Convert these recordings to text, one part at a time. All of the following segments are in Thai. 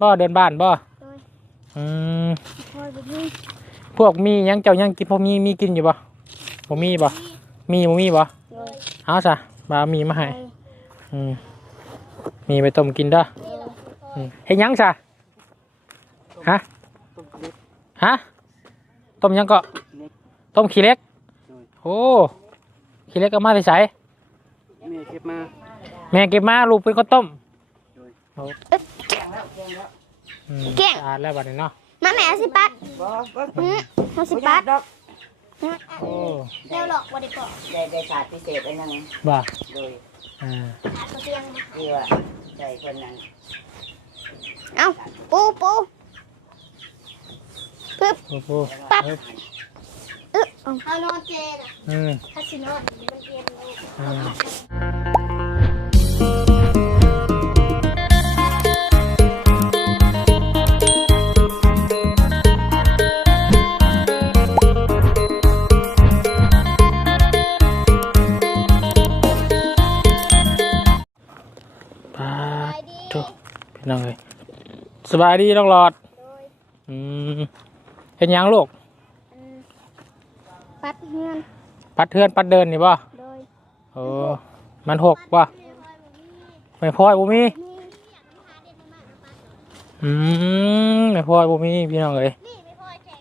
บ่เดินบ้านบ่โดยอืมพอยบ่มีพวกมีหยังเจ้ายังกินพวกมีมีกินอยู่บ่บ่มีบ่มีบ่มีบ่โดยเอาซะบ่ามีมาให้ไปอืมมีไปต้มกินเด้อโดยอืมเฮ็ดหยังซะฮะฮะต้มหยังก็ต้มขี้เล็กโอ้ขี้เล็กเอามาใส่ใส่แม่เก็บมา แม่เก็บมาลูกเป็นข้าวต้มโอ้ อืมแกงสะอาดแล้วบัดนี้เนาะมาแม่เอาสิปัดบ่บ่หืมเอาสิบ่ปัยาดกดอกโอ้เร็วหรอกบ่ได้ปอกได้ได้ศาสตร์พิเศษอันนั้นบ่าโดยอ่าอาตัวเตียงมาที่ว่าใจคนนั้นเอาปูปูปึ๊บ โอ้โหปั๊บเอ้ยอึ๊บเอานอนเจน่ะอืม ถ้าสินอนมันเย็นเลยอ่า ปาดโถ่พี่น้องเลยสบายดีน้องหลอดโดยอืมเห็นหยังลูกอันปัดเฮือนปัดเทือนปัดเดินนี่ป่ะโดยโอ้มันหกป่ะไม่พอยบุมีนี่อืมไม่พอยบุมีพี่น้องเอ้ยนี่ไม่พอแข่ง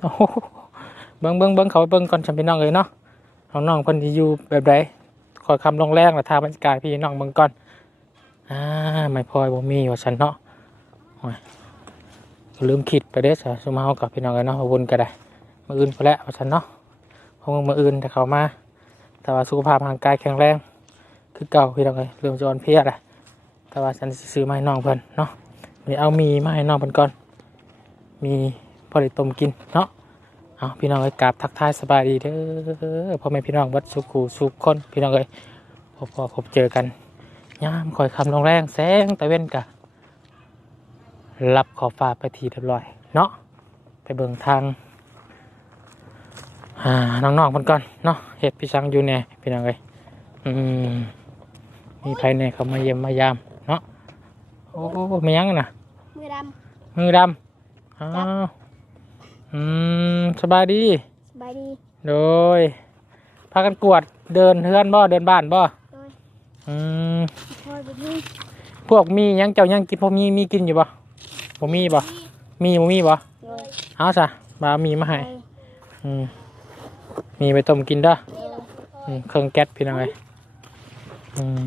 โอ้โหเบิ้งเบิ้งเบิ้งเขาไปเบิ้งก่อนฉันพี่น้องเอ้ยเนาะน้องน้องคนที่อยู่แบบใดขอคำลงแรงและทางบรรยากาศพี่น้องเบิ้งก่อน อ่าไม่พอยบุมีว่าฉันเนาะลืมคิดไปเด้อสะสมาเอากับพี่น้องเอ้ยเนาะเอาวนก็ได้มาอื่นไปแล้วว่าฉันเนาะคงมาอื่นแต่เขามา แต่ว่าสุขภาพร่างกายแข็งแรง คือเก่าพี่น้องเอ้ยเริ่มจะอ่อนเพลียแหละแต่ว่าฉันซื้อมาให้น้องเพิ่นเนาะวันนี้เอามีมาให้น้องเพิ่นก่อน มีพอได้ต้มกินเนาะเอาพี่น้องเอ้ยกราบทักทายสบายดีเด้อพ่อแม่พี่น้องวัดสุขูสุขคนพี่น้องเอ้ยพบพบเจอกัน ยามคอยคำลงแรงแสงตะเว้นกะรับขอบฟ้าไปทีเรียบร้อย เนาะไปเบิ่งทางอ่าน้องๆเพิ่นก่อนเนาะเฮ็ดพี่ชังอยู่แน่พี่น้องเอ้ยอืมมีใครเนี่ยเขามาเยี่ยมมายามเนาะโอ้ไม่ยั้งนะมือดมือดำอ้าวอืมสบายดีำสบายดีโดยพากันกวดเดินเฮือนบ่เดินบ้านบ่โดยอืม พอยบ่มีพวกมีหยังเจ้ายังกินพวกมีมีกินอยู่บ่บ่มีบ่มีบ่มีบ่โดยเอาซะมาเอามีมาไปให้อืมมีไปต้มกินเด้อโดยอืมเครื่องแก๊สพี่น้องเอ้ยอืม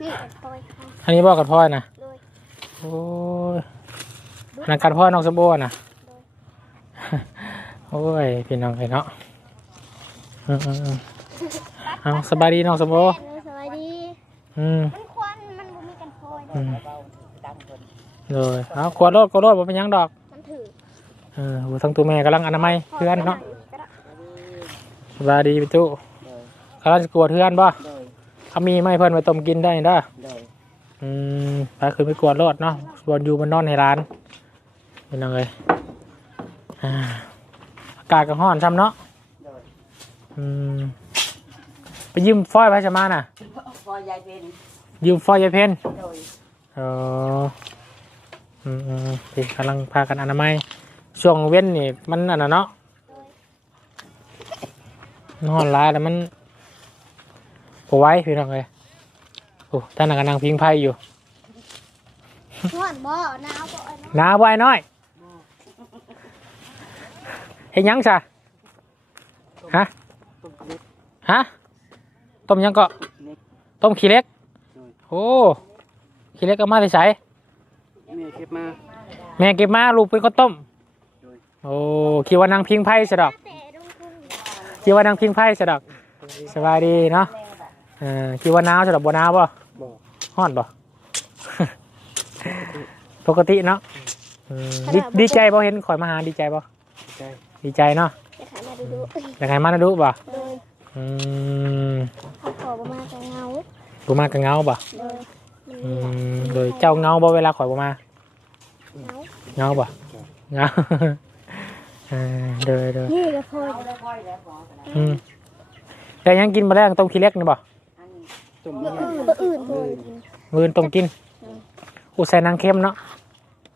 นี่พอยค่ะอันนี้บ่กับพ่อยนะโดยโอ้ยอันนันการพ่อน้องสมบูรณ์นะโอ้ยพี่น้องไอ้เนาะอืมอืมอืม เอาสบายดีน้องสมบูรณ์โดยสบายดี อืมมันควันมันบ่มีกันพอยอืมเบาดังคนเลยเอากวาดรถกวาดรถบ่เป็นหยังดอกมันถือเออโหทั้งตัวแม่กำลังอนามัยเพื่อนเนาะก็ได้สบายดีพี่ตู้โดยกำลังจะกวดเพื่อนป่ะโดยเขามีไม่เพื่อนไปต้มกินได้เด้อโดยอืมไปคือไปกวดรถเนาะส่วนอยู่มันนอนในร้านเป็นยังไงอ่าอากาศก็ร้อนช้ำเนาะโดยอืม ไปยืมฟอยไปจะมาน่ะ พอยายเป็นยืมฟอยยายเพนโดยเอออืมอืมพี่กำลังพากันอนามัยช่วงเว้นนี่มันอันน่ะเนาะนอนร้ายแล้วมันปไหว้พี่น้องเลยโอ้ท่านน่ะกำลังพิงไพ่อยู่ร้อนบ่หนาวบ่เอาเนาะหนาไว้น้อยเฮ็ดหยังซะ ฮะ ต้มเล็กฮะ ต้มหยังก็เล็กต้มขี้เล็กโดยโอ้ขี้เล็กเอามาใส่ใส่แม่เก็บมาแม่เก็บมาลูกเป็นข้าวต้มโดยโอ้คิดว่านางพิงไพ่สะดอกแต่ลงทุนคิดว่านางพิงไพ่สะดอกสบายดีเนาะเออคิดว่าหนาวสะดอกบ่หนาวบ่บอกฮ้อนบ่ปกติเนาะอืมดีดีใจบ่เห็นข่อยมาหาดีใจบ่ใจดีใจเนาะจะขายมาดูดูอยากให้มานะดูบ่โดย อืมเขาขอประมาณจะเงาบ่มาก็เหงาบ่โดยอืมโดยเจ้าเหงาบ่เวลาข่อยบ่มาเงาเหงาบ่เหงาเออเด้อเด้อนี่ก็พอยเอาแล้วพอยแล้วพออืมแต่ยังกินมาแล้วต้มขี้เล็กนี่บ่อันนี้จุ่มบ่เนี่ยอื่นบ่อื่นบ่อื่นมือนตรงกินอุใส่นางเข้มเนาะ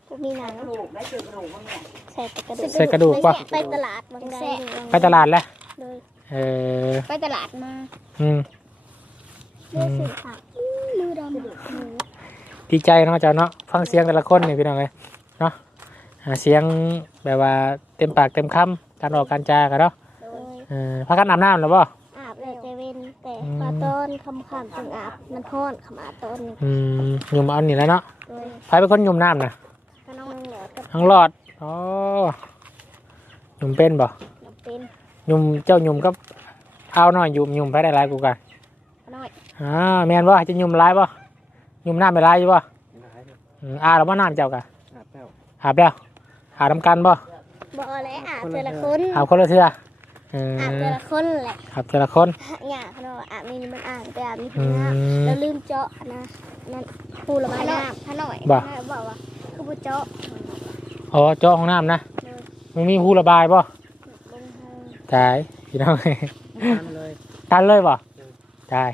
บ่มีหนังกระดูกได้จุ่มกระดูกมั้งเนี่ยใส่แต่กระดูกใส่กระดูกป่ะไปตลาดบางแซ่ไปตลาดแล้วเลย เออไปตลาดมาอืมเลือกซื้อผักอื้อมือดำหมูดีใจเนาะเจ้าเนาะฟังเสียงแต่ละคนนี่พี่น้องเลยเนาะอ่าเสียงแบบว่าเต็มปากเต็มคำการออกการจากันเนาะเลยเออพักกันอาบน้ำหรือเปล่าอาบแล้วใจเว้นแต่อืม ปลาต้นคำขามถึงอาบมันฮ้อนขมาต้นนี่อืมหยุ่มเอานี่แล้วเนาะเลยใครเป็นคนหยุ่มน้ำนะก็น้องเหลือกับทั้งหลอดอ๋อหยุ่มเป็นบ่ น้ำเป็นห ยุ่มเจ้าหยุ่มก็เอาหน่อยหยุ่มหยุ่มไปได้หลายกูกันน้อยอ่าแมนบ่จะหยุ่มหลายบ่หยุ่มน้ำไปหลายอยู่บ่หลายเลยอืมอาแล้วบ่น้ำเจ้ากะอาบแล้วอาบแล้วอาบน้ำกันบ่บ่แล้วอาบเจอละคนอาบคนละเทื่อเอออาบเจอละคนแหละอาบแต่ละคนหยาเขาบอกอาบนี่มันอ่างแต่อาบนี่อืพี่น้มแล้วลืมเจาะนะนั่นพูระบายน้ำพะหน่อยบ่พะหน่อยบอกว่าคือบ่เจาะอ๋อเจาะห้องน้ำนะเลยมันมีหูระบายบ่ลงให้ ตายพี่น้องเอ้ยทานเลยตันเลยบ่ตาย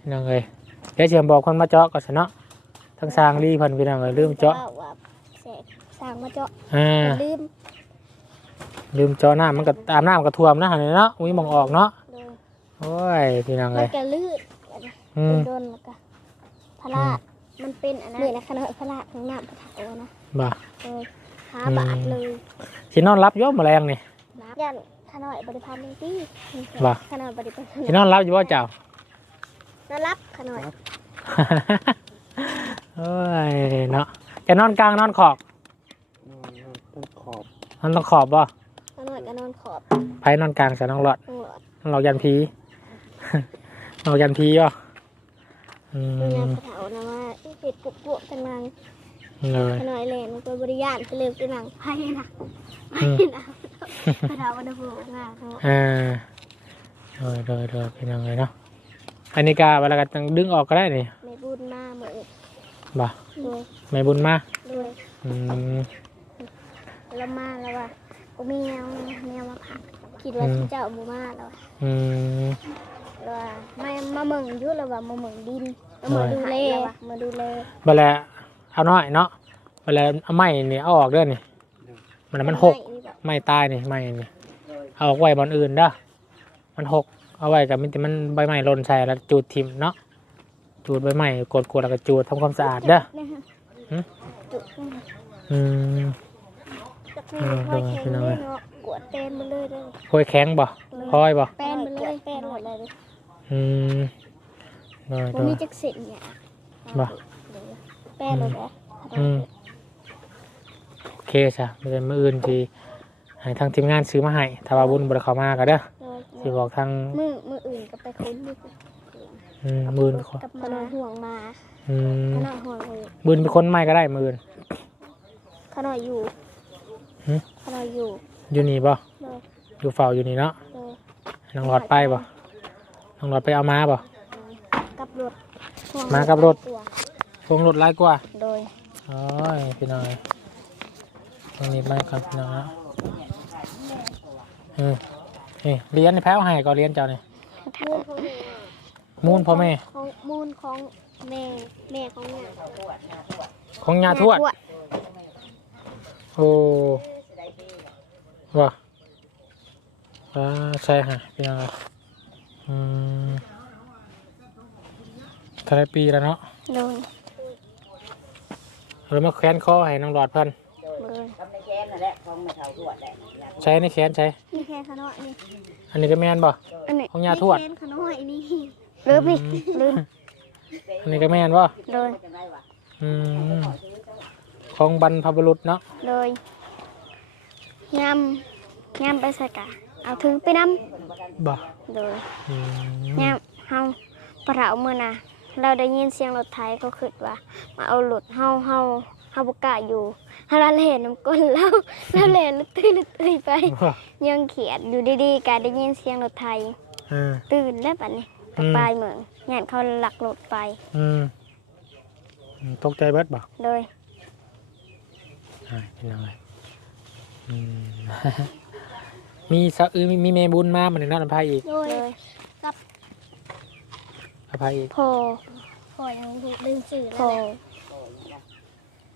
พี่น้องเอ้ยเดี๋ยวเสียมบอกคนมาเจาะก่อนซะเนาะทั้งสร้างรีเพิ่นพี่น้องเอ้ยลืมเจาะว่ว่าแสกสร้างมาเจาะอ่าแต่ลืมลืมเจาะน้ำมันก็ตามน้ำก็ท่วมนะหั่นเนาะอุ้ยมองออกเนาะเลยโอ้ยพี่น้องมัเอ้นยก็ลื่นอืมโดนแล้วก็พลาดมันเป็นอันนั้นนี่นะขนาดพลาดของน้ำพระเถานะบ่เลยขาบาดเลยสินอนรับอยู่บ่แมลงนี่นับยัน ขนาดบริพันธ์หนึ่งที่บ่ขนาดบริพันธ์สินอนรับอยู่บ่เจ้าน่ารับขนาดโอ้ยเนาะจะนอนกลางนอนขอบนอนต้นขอบนอนตรงขอบบ่ขนาดก็นอนขอบไผนอนกลางใส่น้องหลอดตลอดน้องหลอดยันผี น้องหลอดยันผีบ่อืนี่นะมพระเถานะว่าเห็ดปุกปุกกันนังเลยขนาดแลนมันก็บริยานไปเร็วไปหนังไพ่นะไพ่นะ พระเถาวันโผล่งาเขาอ่าเลยเลยเลยเป็นยังไงเนาะอันนี้กาเวลากันดึงออกก็ได้นี่ไม่บุญมาเหมือนบ่เลยไม่บุญมาเลยอืมแล้วมาแล้วว่าก็มีแนวแนวมาผักคิดว่าอืมสิเจ้าบูมาแล้วว่าอืมแล้วว่าไม่มาเมืองอยุ่แล้วว่ามาเมืองดินมาเมืองดูแลมาดูแลเวลาเอาน้อยเนาะเวลาเอาไม้นี่เอาออกเด้อนี่มันมันหกนี่แบบ ไม้ตายนี่ไม้นี่เอาไว้บอนอื่นเด้อมันหกเอาไว้กับมันมันใบไม้หล่นใส่แล้วจูดทิมเนาะจูดใบไม้กดกดแล้วก็จูดทำความสะอาดเด้อจุดอืมจะมีค่อยแข็งเลยเนาะกวดเต้นมาเลยเลยคอยแข็งบ่พลอยบ่แป้นมาเลยแป้นหมดเลยอืมโดยมัโดนยมีจักเสร็จเนี่ยบ่แป้นเลยเหรออืมโอเคจ้ะไม่เป็นมืออื่นที่ ให้ทางทีมงานซื้อมาให้ถ้าว่าบุญบริเขามาก็เด้อสิบอกทางมือมืออื่นก็ไปค้นมืออืมมือเป็นคนกับขนมห่วงมาอืมขนมห่วงเลยบุญเป็นคนไม่ก็ได้มืออื่นขนมอยู่หืมขนมอยู่อยู่นี่บ่เลยอยู่เฝ้าอยู่นี่เนาะเลยน้องหลอดไปบ่น้องหลอดไปเอามาบ่ กับรถห่วงมากับรถ ตัวพวงรถไล่กว่า โดย โอ้ยพี่น้อยตรงนี้ไม่ครับพี่น้องเนาะ อืมนี่เรียนในแพ้วให้ก็เรียนเจ้านี่มูลของแม่มูลพ่อแม่ ของมูลของแม่แม่ของแม่ของยาทวด โอ้ว่ะอ่าใช่ฮะพี่น้องครับอืมเท่าไรปีแล้วเนาะโดน เรามาแขวนคอให้น้องหลอดเพิ่นเลยทำใน แค้นนั่นแหละของไม่เท่าทวดแหละใช้ในแขนใช้ นี่แค่ขนมนี่อันนี้ก็แม่นบ่ อันนี้ของยาทวด นี่แค่ขนมอันนี้ลืมนี่ลืมอันนี้ก็แม่นบ่โดยจังไรวะอืมของบรรพบุรุษเนาะโดยยำยำไปใส่กะเอาถือไปนบ่ำโดยอืมยำเฮาปะเถาเมื่อน่ะเราได้ยินเสียงรถไถเขาคิดว่า มาเอารถเฮาเฮาเฮาบกล้าอยู่เฮาละเล่นน้ำก้นเราเราเล่นลุตุ้ยลุตุ้ยไปบ่ยังเขียดอยู่ดีๆกะได้ยินเสียงรถไถเออ ตื่นแล้วปัดนี้กลับอืมไปเหมืองงานเขาหลักรถไปอืมอืมตกใจเบิดบ่โดยใช่เป็นยังไงอืม มีสะอือมีมีเมบุญมามันในนัดพายอีกโดยอพายอีกพอพอยังถูกลืมสื่อพแล้วอนะ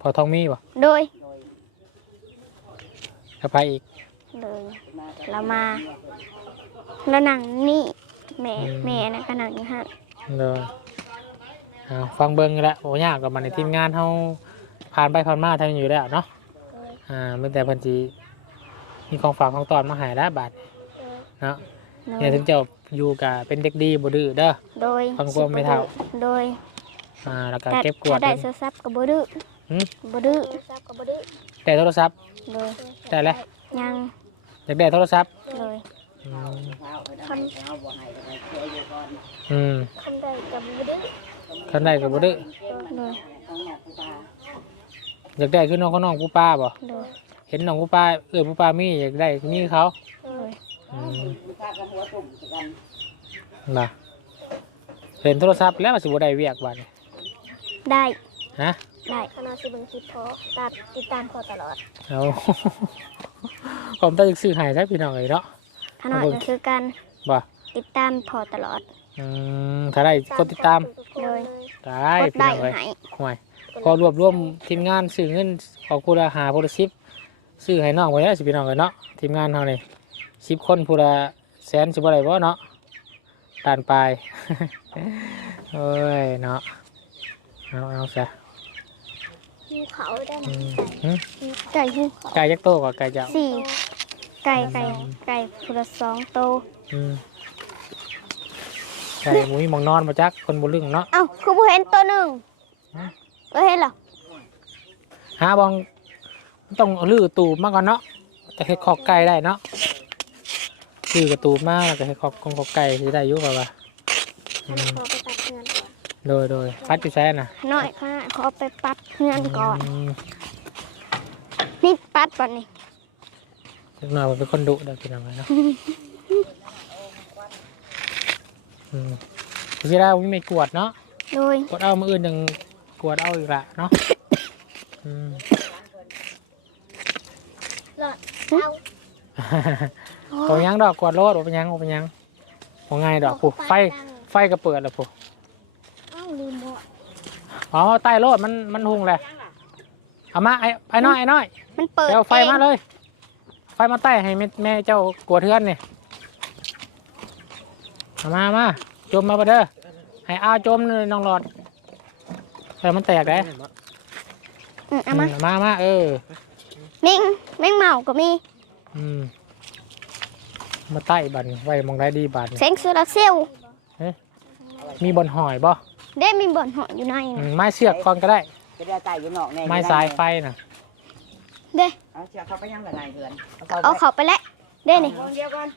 พอทองมีบ่โดย กับพายอีก เลยเรามาแล้วหนังนี่แม่แม่นะก็หนังอยู่ฮะเลยเอาฟังเบิ่งกันแล้วโอ้ยากกับมันในทีมงานเฮาผ่านไปผ่านมาทำอยู่แล้วเนาะอ่าไม่แต่เพันจีมีของฝากของตอนมาใหายแล้วบาทเนาะโดเนี่ยยถึงจะอยู่กับเป็นเด็กดีบ่ดื้อเด้อ โดยฟังความไม่เท่า โดยอ่าแล้วก็ถ้าเก็บกวาถ้าด ได้โทรศัพท์ก็บ่ดื้อหืม บ่ดื้อซับกับบดื้อได้โทรศัพท์ โดยได้แล้วยัง อยากได้โทรศัพท์เลยอืมทำเอาบ่ให้อะไรเชื่ออยู่ก่อนอืมคำใดกับบดื้อท่านได้ก็บ่ดื้อโดยของหน้าผู้ตาอยากได้คือน้องเขาน้องผู้ป้าบ่โดยเห็นน้องผู้ป้าเออผู้ป้ามีอยากได้มีเขาโดยอืมผู้ตากับหัวตุ่มกันน่ะเห็นโทรศัพท์แล้วว่าสิบ่ได้เวียกบาดนี้ได้ฮะ ได้คณะสิเบังคลิปพอตัดติดตามพอตลอดเอาผมต้องซื้อใหายใช่พี่น้องเลยเนาะ ขนาดก็คือการบ่ ติดตามพอตลอดอืมถ้าได้กดติดตามเลยได้กดพี่ได้น้องเลยไหนห่วยพอรวบรวมทีมงานซื้อเงินขอคูละหาพูละสิบซื้อให้น้องไว้แล้วสิพี่น้องเลยเนาะทีมงานเฮานี่สิบคนพูละแสนสิบ่ได้บ่เนาะตานปลาย โอ้ยเนาะเอาเอาซะ มีเขาได้อืนะมหึไก่หูเขาไก่ยักษ์โตกว่าไก่เจ้าสี่ไก่ไก่ไก่พุละสองโตวอืมไก่หมูมีหมองนอนมาจักคนบ่ลึงเนาะ เอ้าคือบ่เห็นตัวหนึ่งฮะ บ่เห็นเหรอหาบองต้องเอาลื้อตูบมาก่อนเนาะจะให้ขอกไก่ได้เนาะลื้อกระตูบมาแล้วก็ให้ขอกกองขอกไก่ที่ได้อยุ่ป่าวะอืมพอไปตัดเงินก่อน โดยโดยปัดอยู่แซ่น่ะน้อยค่ะขอเอาไปปัดเงินก่อน มนี่ปัดก่อนนี่เล็กน้อยมันเป็นคนดุเดี๋ยวกินอะไรเนาะอืมพี่ได้ไม่กวดเนาะ โดยกวดเอามืออื่นยังกวดเอาอีกละเนาะอืมหลอดเอาโอ้ยังดอกกวดโลดโอ้เป็นยังโอ้เป็นยังโอ้ไงดอกผูไฟ ไฟก็เปิดแล้วผูเอ้าลืมหมด อ๋อใต้โลดมันมันหุงแหละเอามาไอ้ไอ้น้อยไอ้น้อยมันเปิดเดี๋ยวไฟองมาเลย ไฟมาใต้ให้แม่แม่เจ้ากลัวเทือนนี่เอามามาจมมาปะเด้อให้อ้าวจมเลยน้องหลอดเออมันแตกได้อืมเอามาอืมมามาเออมิงแมงเมาก็มีอืมมาใต้บันไว้มองได้ดีบันแสงโซลาร์เซลล์มีบนหอยบ่ ได้มีบ่อนเหาะอยู่ในอืนะมไม้เสือกก่อนก็ได้ จะได้ตายอยู่นอกแน่ไม้สายไฟน่ะเด้เอาเชือกเขาไปยังละลายเดือนเอาเข้าไปแล้วเด้นี่วงเดียวกัน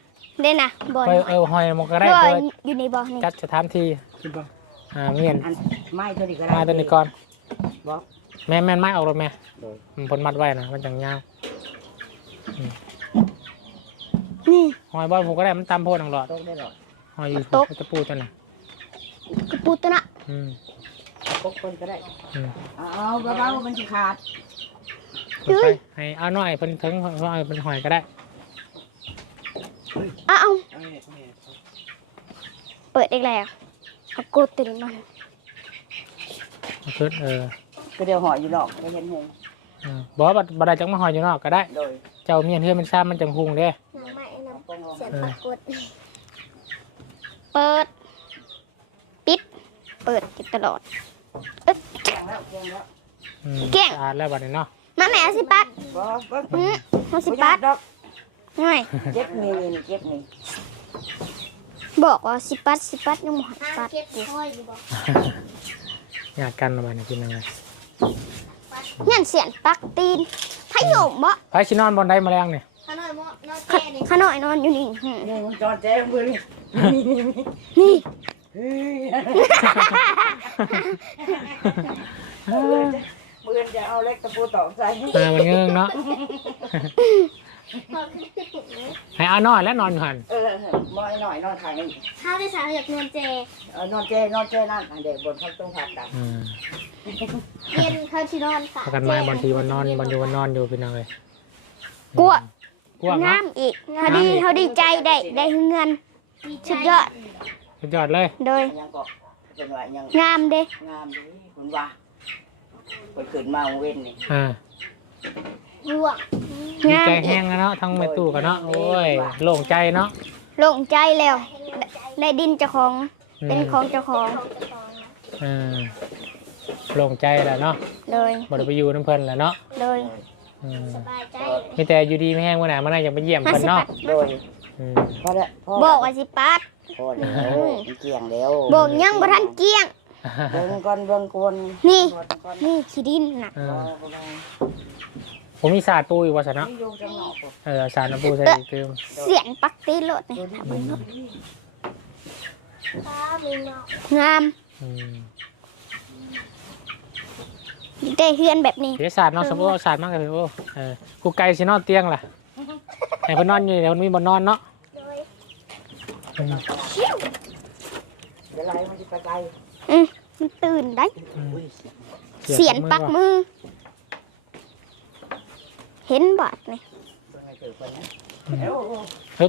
เด้นะบ่อนไปเออหอยมองก็ได้ด้วยโดยอยู่ในบ่อนี่จัดสถานที่อ่าเมียนอันไม้ตัวนี้ก็ได้มาตัวนี้ก่อนบอกแม่แม่นไม้ออกรถแม่โดยมันพ้นมัดไว้นะมันจังยาวนี่ หอยบอลผมก็ได้มันตามโพดทางหลอดตกได้หรอหอยอยู่ตกตะปูตัวน่ะกระปูตัวน่ะ อืมตกคนก็ได้อืมเอาเอาเบาๆมันจะขาดกดไปให้เอาหน่อยเพิ่นถึงหน่อยเป็นหอยก็ได้เอาเอาเปิดอีกแล้วเอากดติดมันเอาขึ้นเออก็เดียวห่ออยู่นอกไม่เห็นหงเออบอกว่าบัดได้จังมาหอยอยู่นอกก็ได้ โดยเจ้าเมียนเฮือนมันซ้ำมันจังหุงเด้ น้ำไม้น้ำปองเอาเสียงปรากฏเปิดปิด เปิดติดตลอดเอ๊ะแกงแล้วแกงแล้วอืมแกล้งสะอาดแล้วบัดนี้เนาะมาแม่เอาสิปัดบอกบอกอืมเอาสิบ่ปัยาดกดอกง่ายเจ็บนี่นี่เจ็บนี่บอกว่าสิปัดสิปัดยังบ่ให้ห้าปัดเก็บค่อยอยู่บอกอยากกันระบาดนี้กินยังไงยันเสียนปักตีนพะโยมบ่ไปชินอนบนไดแมลงเนี่ยข้าน้อยมอนอนขแก่นี่ขาน้อยนอนอยู่นี่หืมนี่มันจอดแจ้งมือนี่นี่นี่นี่นี่เฮ้ย มือจะเอาเล็กตะปูตอกใส่เออมันเงื้องเนาะพอขึ้นขึ้นปุ๊บเลยให้เอานอนและนอนอยู่หันเออมอยหน่อยนอนทางนี้ถ้าได้สาวอยากนอนเจเออนอนเจนอนเจนั่นอันเด็กบนข้างตุ้งผัดกันอืมเย็นเขาที่นอนสาพากันมาบางทีวันนอนบางทีวันนอนอยู่เป็นยังไงกลัวกลัวเนาะงามอีกเขาดีเขาดีใจได้ได้เงินสุดยอด สุดยอดเลย โดย ยังก็เป็นว่ายังงามเด้งามดีคุณว่าคนขึ้นมาเว้นนี่อ่าบวกดีงามใจแห้งแล้วเนาะทั้งแม่ตู้กันเนาะ โอ้ย โล่งใจเนาะโล่งใจแล้วได้ดินเจ้าของอืมเป็นของเจ้าของอ่าโล่งใจแล้วเนาะเลยบ่ได้ไปอยู่น้ำเพิ่นแล้วเนาะเลยอืมสบายใจมีแต่อยู่ดีไม่แห้งวันไหนมาไหนอยากไปเยี่ยมห้าเพิ่นสิบเนาะบาทโดยอืมพอแล้วพอบอกว่าสิปัด พอแล้วมันเกี่ยงแล้วบอกยังบ่ทันเกลี้ยง เบิ่งก่อนเบิ่งก่อนนี่เบิ่งก่อนนี่ขี้ดินน่ะอ่าบ่ได้ผมมีศาสตร์ปูอยู่ว่าซะเนาะนี่โยงจังหนอกบ่เออศาสตร์น้ำปูใส่เติมเสียนปักตีรถนี่ตามีเนาะงามอืมได้เฮือนแบบนี้ เดี๋ยวศาสตร์น้องสมบูรณ์ศาสตร์มากเลยโอ้เออกูไก่สินอนเตียงล่ะให้เพิ่นนอนอยู่เดี๋ยวมันมีบ่นอนเนาะโดยอืม เดี๋ยวไรมันสิไปไกลอืมมันตื่นได้อืมอุ้ยเสียนปักมือมือเห็นบาดนี่เพิ่นให้เจอเพิ่นนะอืมเอ้า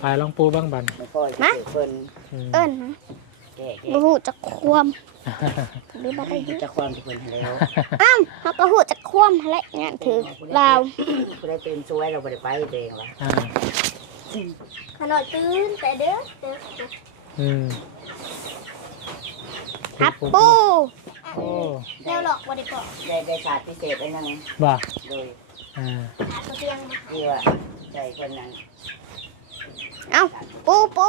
ไปลองปูบ้างบันไม่ค่อยจะเจอเพิ่นอืมเอิ้นนะแก่แก่บ่ฮู้จักความหรือบ่ได้ยินจะความที่เพิ่นให้แล้วอ้าวเฮาก็ฮู้จักความหั่นแหละงานถือลาวผู้ได้เป็นช่วยเราบ่ได้ไปเองล่ะอ่า ขนอยตื่นแต่เด้อเด้ออืมฮับปูโอ้แนวหลอกบ่ได้ก่อได้ได้ศาสตร์พิเศษอันนั้นบ่าโดยอ่าอาตัวเตียงมาที่ว่าใจเพิ่นนั้นเอ้าปูปู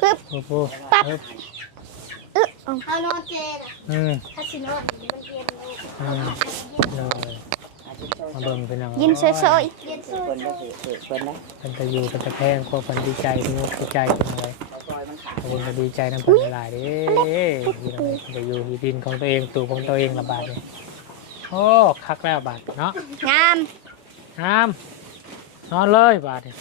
ปึ๊บปูปูปั๊บปึ๊บอึ๊ะเอาเอานอนเจน่ะอืมถ้าสินอนมันเย็นลูกอ่าเลยอาทิตย์โชว์ มาเบิ่งเป็นยังยินซอยเย็นเพิ่สู้นได้สิเพิ่นนะเป็นตะยูเป็นตะแพงพวกคนดีใจที่มุกดีใจเป็นอะไรเขาซอยมันขาดขอบคุณก็ดีใจน้ำเพิ่นหลายเด้ที่เราจะอยู่ที่ดินของตัวเองตู่ของตัวเองละบาทเนี่ยโอ้คักแล้วบาทเนาะๆงามน้ำนอนเลยบาทเนี่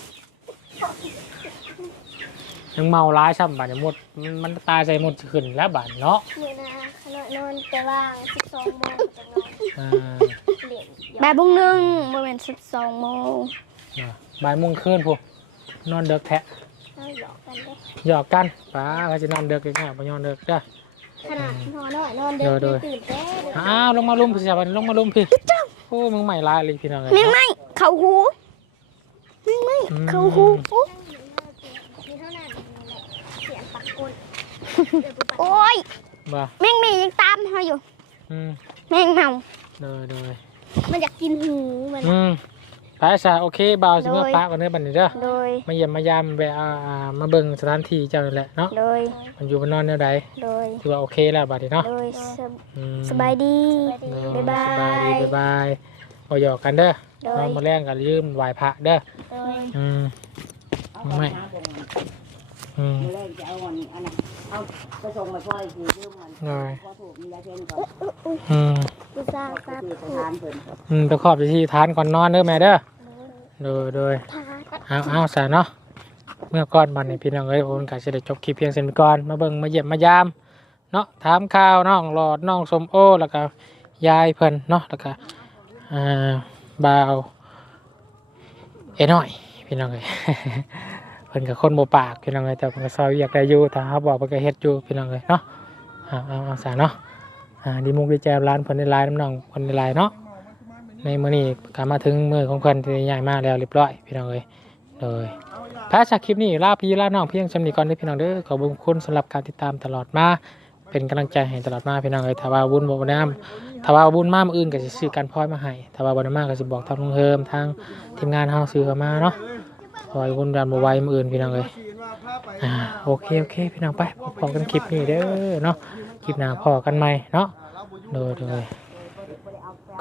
ยยังเมาร้ายช่ำบาทเนี่ยหมดมันมันตายใจหมดขึ้นแล้วบาทเนาะมื้อนะขนอยนอนแต่ว่าง12โมงจะนอนอ่าเล่นบ่ายโมงหนึงบ่แม่น12โมงอ่าบ่ายโมงคืนพวกนอนเด็กแทะเอาหยอกกันเด้อหยอกกันป้าเขาจะนอนเด็กง่ายๆไปนอนเด็กจ้ะขนาดนอนน้อยนอนเด็กเด้อตื่นแต่อ้าวลงมาลุมพี่สาวลงมาลุมพี่โอ้มึงใหม่ลายเลยพี่น้องเลยแม่งไหม่เข้าหูแม่งไหม่เข้าหูอุ๊ยมีเท่านั้นเสียงปักกลเดี๋ยวกูปัก โอ้ยบ่าแม่งมียังตามเฮาอยู่ อืมแม่งเมาเดยเดยมันอยากกินหูมันอืมไปซะโอเคบ่าวสิเมื่อโดยปะกันเด้อบัดนี้เด้อโดยมาเยี่ยมมายามแวะอ่าอ่ามาเบิ่งสถานที่เจ้านี่แหละเนาะโดยมันอยู่บนนอนแนวใดโดยถือว่าโอเคแล้วบัดนี้เนาะโดยสบอืม สบายดีเด้อบ๊ายบาย สบายดีบ๊ายบายบ่หยอกกันเด้อโดนอยนมาแรงกันลืมไหว้พระเด้อโดย อืมเอาไม่ไม่ อืมมือแรกจะเอาอันอันนั้นเอาไปส่งไปพ่ออีกทีเรื่องมันหน่อยพอถูกมียาเช่นก่อนอืมกูสร้างก็ตาคือสถานเพิ่นอืมไปขอบไปที่ทานก่อนนอนเด้อแม่เด้อโดยโดยทาเอาเอาซะเนาะ เมื่อก่อนบัดนี้พี่น้องเอ้ยผมก็สิได้จบคลิปเพียงเส้นไปก่อน มาเบิ่งมาเยี่ยมมายาม เนาะ ถามข่าวน้องหลอดน้องสมโอ แล้วก็ยายเพิ่นเนาะ แล้วก็อ่าบ่าวเอ้น้อย พี่น้องเอ้ย เพิ่นก็คนบ่ปากพี่น้องเอ้ยแต่เพิ่นก็ซอยอยากได้อยู่ถ้าเขาบอกเพิ่นก็เฮ็ดอยู่พี่น้องเอ้ยเนาะเอาเอาเอาซะเนาะอ่าดีมุกดีใจร้านเพิ่นในไลน์น้ำน้องเพิ่นในไลน์เนาะในมื้อนี้ก็มาถึงมือของเพิ่นที่ใหญ่มากแล้วเรียบร้อยพี่น้องเอ้ยโดยพระจากคลิปนี้ลาพี่ลาน้องเพียงชำนีก่อนด้อพี่น้องเด้อขอบคุณสำหรับการติดตามตลอดมาเป็นกำลังใจให้ตลอดมาพี่น้องเอ้ยถ้าว่าบุญบ่น้ำถ้าว่าบุญมามื้ออื่นก็สิซื้อกันพลอยมาให้ถ้าว่าบ่ได้มาก็สิบอกทางลุงเฮิมทางทีมงานเฮาซื้อมาเนาะ ขอยวนดันบ่ไว้มืออื่นพี่น้องเลยอ่าโอเคโอเคพี่น้องไปพอกันคลิปนี้เด้อเนาะคลิปหน้าพอกันใหม่เนาะโดยโดย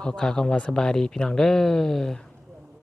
ขอข่าวคำว่าสบายดีพี่น้องเด้อ